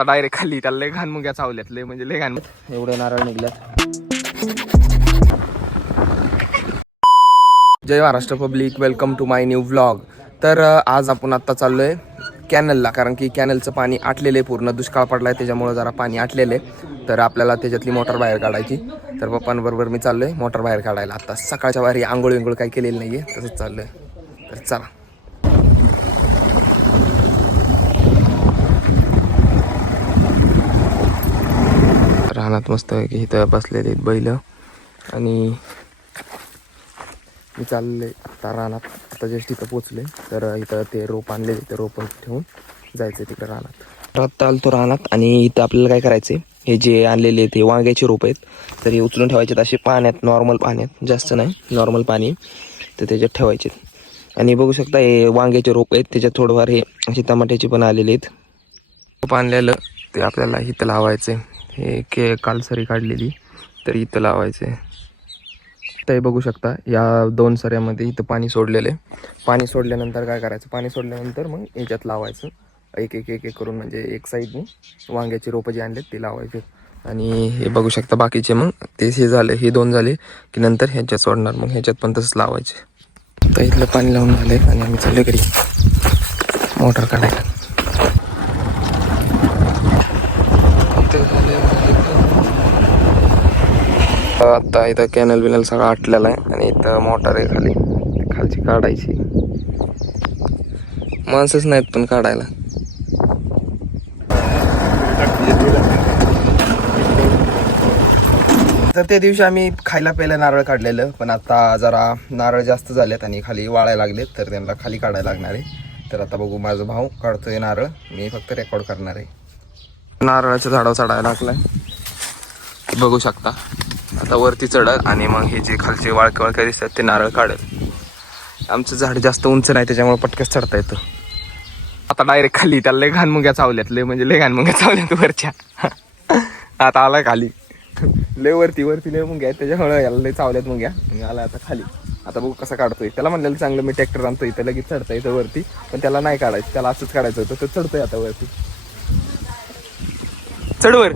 आता डायरेक्ट खाली त्याला लय घाण मुंग्या चावल्यात, लय म्हणजे लय घाण. एवढे नारळ निघल्यात. जय Maharashtra public, welcome to my new vlog. तर आज आपण आत्ता चाललोय कॅनलला, कारण की कॅनलचं पाणी आटलेलं आहे, पूर्ण दुष्काळ पडलाय त्याच्यामुळे जरा पाणी आटलेलं आहे. तर आपल्याला त्याच्यातली मोटर बाहेर काढायची. तर पप्पांबरोबर मी चाललोय मोटर बाहेर काढायला. आता सकाळच्या वारी आंघोळ विंघोळ काही केलेलं नाहीये, तसंच चाललोय. तर चला. रानात मस्त की इथं बसलेले बैल आणि मी चालले आता रानात. आता जस्ट इथं पोचले. तर इथं ते रोप आणले, ते रोप ठेवून जायचं तिकडे रानात. आता आलतो रानात आणि इथं आपल्याला काय करायचं, हे जे आणलेले ते वांग्याचे रोप आहेत, तर हे उचलून ठेवायचे असे पाण्यात, नॉर्मल पाण्यात, जास्त नाही, नॉर्मल पाणी, तर त्याच्यात ठेवायचे. आणि बघू शकता हे वांग्याचे रोप आहेत, त्याच्यात थोडंफार हे असे टमाट्याचे पण आलेले आहेत. रोप आणलेलं ते आपल्याला इथं लावायचे. हे कालसरी काढलेली, तर इथं लावायचे. ते बघू शकता या 2 सऱ्यामध्ये इथं पाणी सोडलेले. पाणी सोडल्यानंतर काय करायचं, पाणी सोडल्यानंतर मग याच्यात लावायचं एक एक एक एक करून, म्हणजे एक साईडने वांग्याची रोपं जे आणलेत ते लावायचे. आणि हे बघू शकता बाकीचे मग ते हे झाले, हे 2 झाले की नंतर ह्याच्यात सोडणार, मग ह्याच्यात पण तसंच लावायचे. तर इथलं पाणी लावून झाले आणि आम्ही चाललो घरी मोटर काढायला. आता इथं कॅनल बिनल सगळं आटलेलं आहे आणि इथं मोटर आहे खाली, खालची काढायची. माणसंच नाहीत पण काढायला. तर त्या दिवशी आम्ही खायला प्यायला नारळ काढलेलं, पण आता जरा नारळ जास्त झालेत आणि खाली वाळायला लागलेत, तर त्यांना खाली काढायला लागणार आहे. तर आता बघू, माझा भाऊ काढतोय नारळ, मी फक्त रेकॉर्ड करणार आहे. नारळाच्या झाडावर चढायला लागलाय, बघू शकता. आता वरती चढल आणि मग हे जे खालचे वाळके वाळके दिसतात ते नारळ काढेल. आमचं झाड जास्त उंच नाही त्याच्यामुळे पटकस चढता येतं. आता डायरेक्ट खाली त्याला लय घाण मुंग्या चावल्यात, लय म्हणजे लय घाण मुंग्या चावल्यात वरच्या. आता आला खाली, लय वरती लय मुंग्या आहेत, त्याच्यामुळे याला लय चावल्यात मुंग्या. आणि आला आता खाली. आता बघू कसं काढतोय. त्याला म्हणलेलं चांगलं मी ट्रॅक्टर आणतो इथं, लगेच चढता येतं वरती, पण त्याला नाही काढायचं, त्याला असंच काढायचं होतं. तर चढतोय आता वरती. चढवर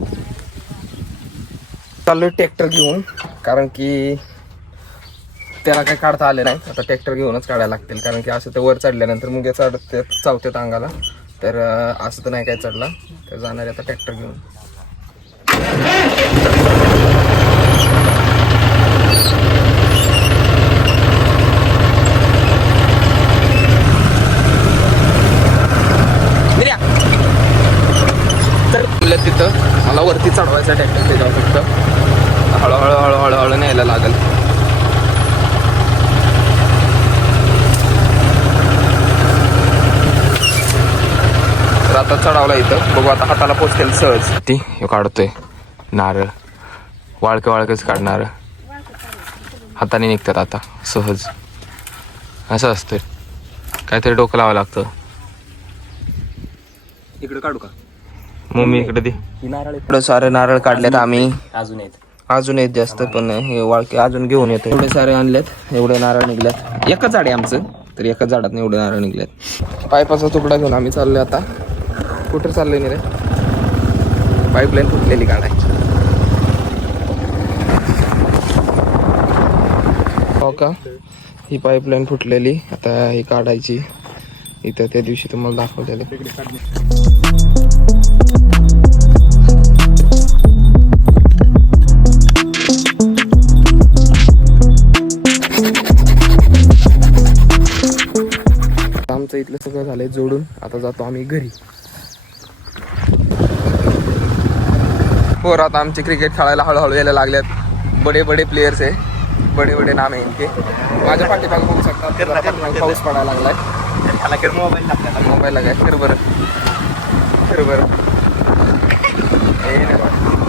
चाललोय ट्रॅक्टर घेऊन, कारण की त्याला काही काढता आले नाही. आता ट्रॅक्टर घेऊनच काढायला लागतील, कारण की असं ते वर चढल्यानंतर मुंग्या चावतात अंगाला. तर असं तर नाही काय चढला, तर जाणार आता ट्रॅक्टर घेऊन. तर तिथं मला वरती चढवायचा ट्रॅक्टर, त्याच्यावर फक्त हळूहळू हळूहळू हळू न्यायला लागेल. तर आता चढवला इथं, बघू आता हाताला पोचतील सहज. ती हे काढतोय नारळ, वाळकेच काढणार, हाताने निघतात आता सहज. असं असतं, काहीतरी डोकं लावावं लागतं. इकडे काढू का मम्मी, इकडे दे. एवढं सारे नारळ काढलेत आम्ही, अजून आहेत जास्त, पण हे वाळके अजून घेऊन येतो. एवढे सारे आणलेत, एवढे नारळ निघल्यात. एकच झाड आहे आमचं, तर एकाच झाडात एवढे नारळ निघल्यात. पाईपाचा तुकडा घेऊन आम्ही चाललोय आता. कुठं चाललोय नाही रे, पाईपलाईन फुटलेली काढायची. हो का, ही पाईपलाईन फुटलेली, आता ही काढायची. इथं त्या दिवशी तुम्हाला दाखवलेलं. आमचं इथलं सगळं झालंय जोडून, आता जातो आम्ही घरी. पोर आता आमचे क्रिकेट खेळायला हळूहळू यायला लागल्यात. बडे प्लेयर्स आहे, बडे नाम आहे इनके. माझ्या पाठीमागे बघू शकता पाऊस पडायला लागलाय. मोबाईल काय खरं बरं.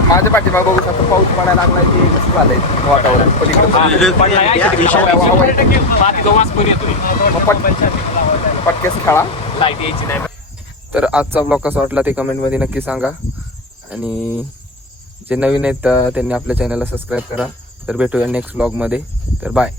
माझ्या पाठीमागे बघू शकता पाऊस पडायला लागलाय, की कसं झालंय वातावरण. पटकेस खेळा. तर आजचा ब्लॉग कसा वाटला ते कमेंटमध्ये नक्की सांगा. आणि जे नवीन आहेत त्यांनी आपल्या चॅनलला सबस्क्राईब करा. तर भेटूया नेक्स्ट ब्लॉगमध्ये. तर बाय.